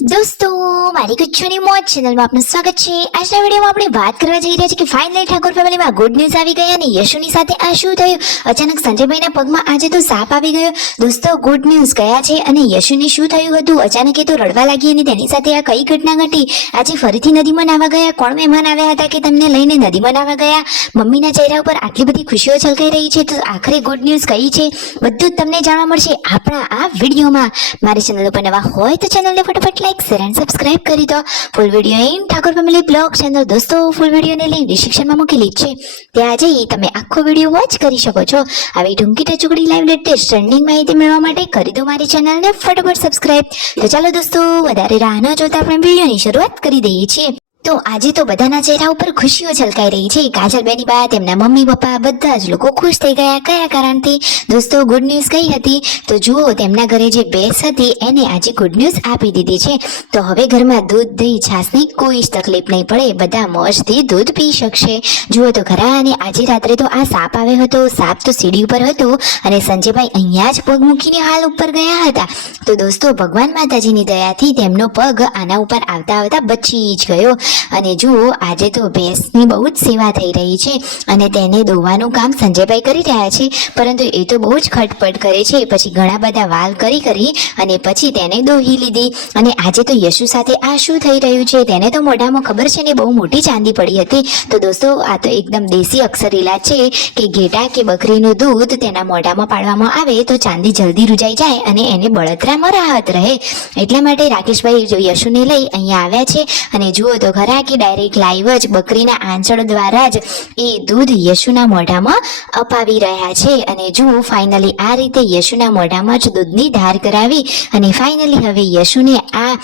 दोस्तों मारी कुछोनी मौज चैनल में आपનું સ્વાગત છે। આજના વિડિયોમાં આપણે વાત કરવા જઈ રહ્યા છીએ કે ફાઇનલી ઠાકોર ફેમિલીમાં ગુડ ન્યૂઝ આવી ગયા અને યશુની સાથે આ શું થયું। અચાનક સંજયભાઈના પગમાં આજે તો સાપ આવી ગયો। દોસ્તો ગુડ ન્યૂઝ કયા છે અને યશુને શું થયું હતું? અચાનક એ તો રડવા લાગી અને તેની સાથે આ કઈ ઘટના ઘટી? આજે ફરીથી નદીમાં નાવા ગયા? કોણ મહેમાન આવ્યા હતા કે તમને લઈને નદીમાં નાવા ગયા? મમ્મીના ચહેરા ઉપર આટલી બધી ખુશીઓ છલકાઈ રહી છે, તો આખરે ગુડ ન્યૂઝ કઈ છે બધું જ તમને જાણવા મળશે આપણા આ વિડીયોમાં। મારી ચેનલ ઉપર નવા હોય તો ચેનલને ફટાફટ લાઈક શેર એન્ડ સબસ્ક્રાઇબ કરી દો। Full video in Thakor family blog channel દોસ્તો ફૂલ વિડીયોને લિંક ડિસ્ક્રિપ્શનમાં મૂકેલી છે, ત્યાં જઈ તમે આખો વિડીયો વોચ કરી શકો છો। આવી ટૂંકી ટચુકડી લાઈવ લેટેસ્ટ ટ્રેન્ડિંગ માહિતી મેળવવા માટે કરી દો મારી ચેનલને ફટાફટ સબસ્ક્રાઇબ। તો ચાલો દોસ્તો વધારે રાહ ન જોતા આપણે વિડીયોની શરૂઆત કરી દઈએ છીએ। તો આજે તો બધાના ચહેરા ઉપર ખુશીઓ છલકાઈ રહી છે। કાજલબેની બા, તેમના મમ્મી પપ્પા બધા જ લોકો ખુશ થઈ ગયા। કયા કારણથી? દોસ્તો ગુડ ન્યૂઝ કઈ હતી? તો જુઓ, તેમના ઘરે જે ભેંસ હતી એને આજે ગુડ ન્યૂઝ આપી દીધી છે। તો હવે ઘરમાં દૂધ દહીં છાશની કોઈ જ તકલીફ નહીં પડે, બધા મોજથી દૂધ પી શકશે। જુઓ તો ખરા, અને આજે રાત્રે તો આ સાપ આવ્યો હતો। સાપ તો સીડી ઉપર હતો અને સંજયભાઈ અહીંયા જ પગ મૂકીને હાલ ઉપર ગયા હતા। તો દોસ્તો ભગવાન માતાજીની દયાથી તેમનો પગ આના ઉપર આવતા આવતા બચી જ ગયો। અને જુઓ, આજે તો ભેંસની બહુ જ સેવા થઈ રહી છે અને તેને દોવાનું કામ સંજયભાઈ કરી રહ્યા છે, પરંતુ એ તો બહુ જ ખટપટ કરે છે। પછી ઘણા બધા વાલ કરી અને પછી તેને દોહી લીધી। અને આજે તો યશુ સાથે આ શું થઈ રહ્યું છે? તેને તો મોઢામાં ખબર છે ને બહુ મોટી ચાંદી પડી હતી। તો દોસ્તો આ તો એકદમ દેશી અક્ષર ઇલાજ છે કે ઘેટા કે બકરીનું દૂધ તેના મોઢામાં પાડવામાં આવે તો ચાંદી જલ્દી રૂજાઈ જાય અને એને બળતરામાં રાહત રહે। એટલા માટે રાકેશભાઈ જો યશુને લઈ અહીંયા આવ્યા છે અને જુઓ તો ખરા કે ડાયરેક્ટ લાઈવ જ બકરીના આંચળ દ્વારા જ એ દૂધ યશુના મોઢામાં અપાવી રહ્યા છે। અને જુઓ ફાઇનલી આ રીતે યશુના મોઢામાં જ દૂધની ધાર કરાવી અને ફાઇનલી હવે યશુને આ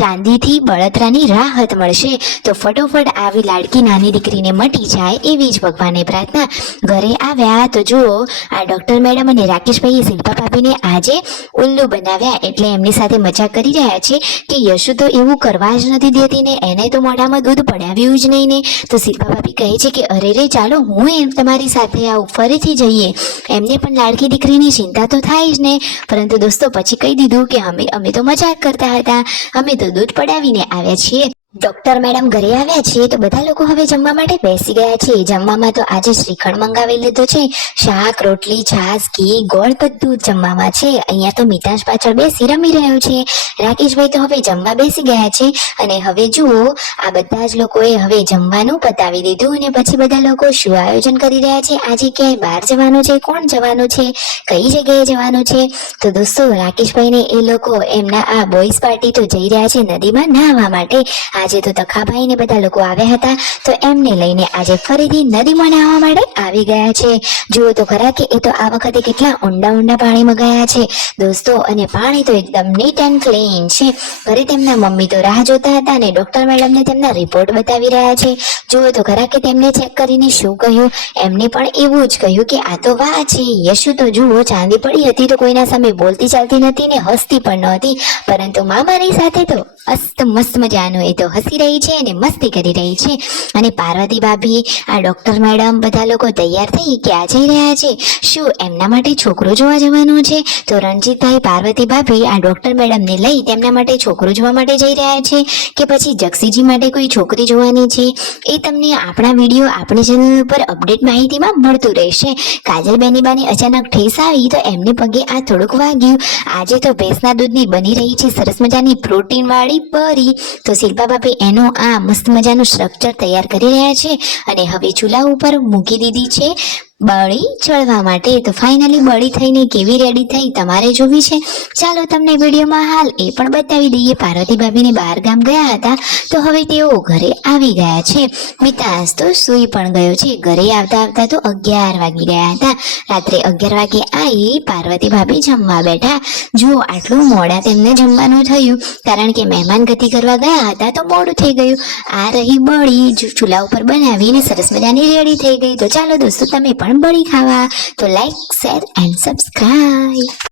ચાંદીથી બળતરાની રાહત મળશે। તો ફટોફટ આવી લાડકી નાની દીકરીને મટી જાય એવી જ ભગવાનને પ્રાર્થના। ઘરે આવ્યા તો જુઓ, આ ડોક્ટર મેડમ અને રાકેશભાઈએ શિલ્પા ભાભીને આજે ઉલ્લુ બનાવ્યા, એટલે એમની સાથે મજાક કરી રહ્યા છે કે યશુ તો એવું કરવા જ નથી દેતી ને એને તો મોઢામાં દૂધ પડાવ્યું જ નહીં ને। તો શિલ્પા ભાભી કહે છે કે અરે રે ચાલો હું એમ તમારી સાથે આવું, ફરીથી જઈએ। એમને પણ લાડકી દીકરીની ચિંતા તો થાય જ ને, પરંતુ દોસ્તો પછી કહી દીધું કે અમે તો મજાક કરતા હતા, અમે તો દૂધ પડાવીને આવ્યા છીએ। ડોક્ટર મેડમ ઘરે આવ્યા છે તો બધા લોકો હવે જમવા માટે બેસી ગયા છે। જમવામાં તો આજે શ્રીખંડ મંગાવી લીધો છે, શાક રોટલી છાશ ઘી ગોળ બધું જમવામાં છે। અહીંયા તો મિતાંશ પાછળ બેસી રમી રહ્યો છે। રાકેશભાઈ તો હવે જમવા બેસી ગયા છે અને હવે જુઓ આ બધા જ લોકોએ હવે જમવાનું પતાવી દીધું અને પછી બધા લોકો શું આયોજન કરી રહ્યા છે? આજે ક્યાંય બહાર જવાનું છે? કોણ જવાનું છે? કઈ જગ્યાએ જવાનું છે? તો દોસ્તો રાકેશભાઈને એ લોકો એમના આ બોયઝ પાર્ટી તો જઈ રહ્યા છે નદીમાં નહાવા માટે। આજે તો તખાભાઈ ને બધા લોકો આવ્યા હતા તો એમને લઈને આજે ફરીથી નદીમાં નહાવા માટે આવી ગયા છે। જુઓ તો ખરા કે એ તો આ વખતે કેટલા ઊંડા પાણીમાં ગયા છે દોસ્તો, અને પાણી તો એકદમ નીટ એન્ડ ક્લીન છે। ઘરે તેમના મમ્મી તો રાહ જોતા હતા અને ડોક્ટર મેડમને તેમના રિપોર્ટ બતાવી રહ્યા છે। જુઓ તો ખરા કે તેમને ચેક કરીને શું કહ્યું? એમને પણ એવું જ કહ્યું કે આ તો વાહ છે। યશુ તો જુઓ ચાંદી પડી હતી તો કોઈના સામે બોલતી ચાલતી નથી ને હસતી પણ નહોતી, પરંતુ મામાની સાથે તો મસ્ત મજાનું એ તો હસી રહી છે અને મસ્તી કરી રહી છે। અને પાર્વતી ભાભી, આ ડોક્ટર મેડમ બધા લોકો તૈયાર થઈ ક્યાં જઈ રહ્યા છે? શું એમના માટે છોકરો જોવા જવાનું છે? તો રણજીતભાઈ પાર્વતી ભાભી આ ડોક્ટર મેડમને લઈ તેમના માટે છોકરો જોવા માટે જઈ રહ્યા છે કે પછી જક્ષીજી માટે કોઈ છોકરી જોવાની છે? એ તમને આપણા વિડીયો આપણી ચેનલ ઉપર અપડેટ માહિતીમાં મળતું રહેશે। કાજલબેની બાને અચાનક ઠેસ આવી તો એમને પગે આ થોડુંક વાગ્યું। આજે તો ભેંસના દૂધની બની રહી છે સરસ મજાની પ્રોટીન વાળી બરી। તો શિલ્પા ભાભી એનું આ મસ્ત મજાનું સ્ટ્રક્ચર તૈયાર કરી રહ્યા છે અને હવે ચૂલા ઉપર મૂકી દીધી છે બળી ચડવા માટે। તો ફાઇનલી બળી થઈને કેવી રેડી થઈ તમારે જોવી છે? ચાલો તમને વિડીયોમાં હાલ એ પણ બતાવી દઈએ। પાર્વતી ભાભીને બહાર ગામ ગયા હતા તો હવે તેઓ ઘરે આવી ગયા છે। મિતાંશ તો સૂઈ પણ ગયો છે। ઘરે આવતા આવતા તો 11 વાગી ગયા હતા। રાત્રે 11 વાગે આવી પાર્વતી ભાભી જમવા બેઠા। જુઓ આટલું મોડા તેમને જમવાનું થયું કારણ કે મહેમાન ગતિ કરવા ગયા હતા તો મોડું થઈ ગયું। આ રહી બળી ચૂલા ઉપર બનાવીને સરસ મજાની રેડી થઈ ગઈ। તો ચાલો દોસ્તો તમે પણ બળી ખાવા, તો લાઈક શેર એન્ડ સબસ્ક્રાઇબ।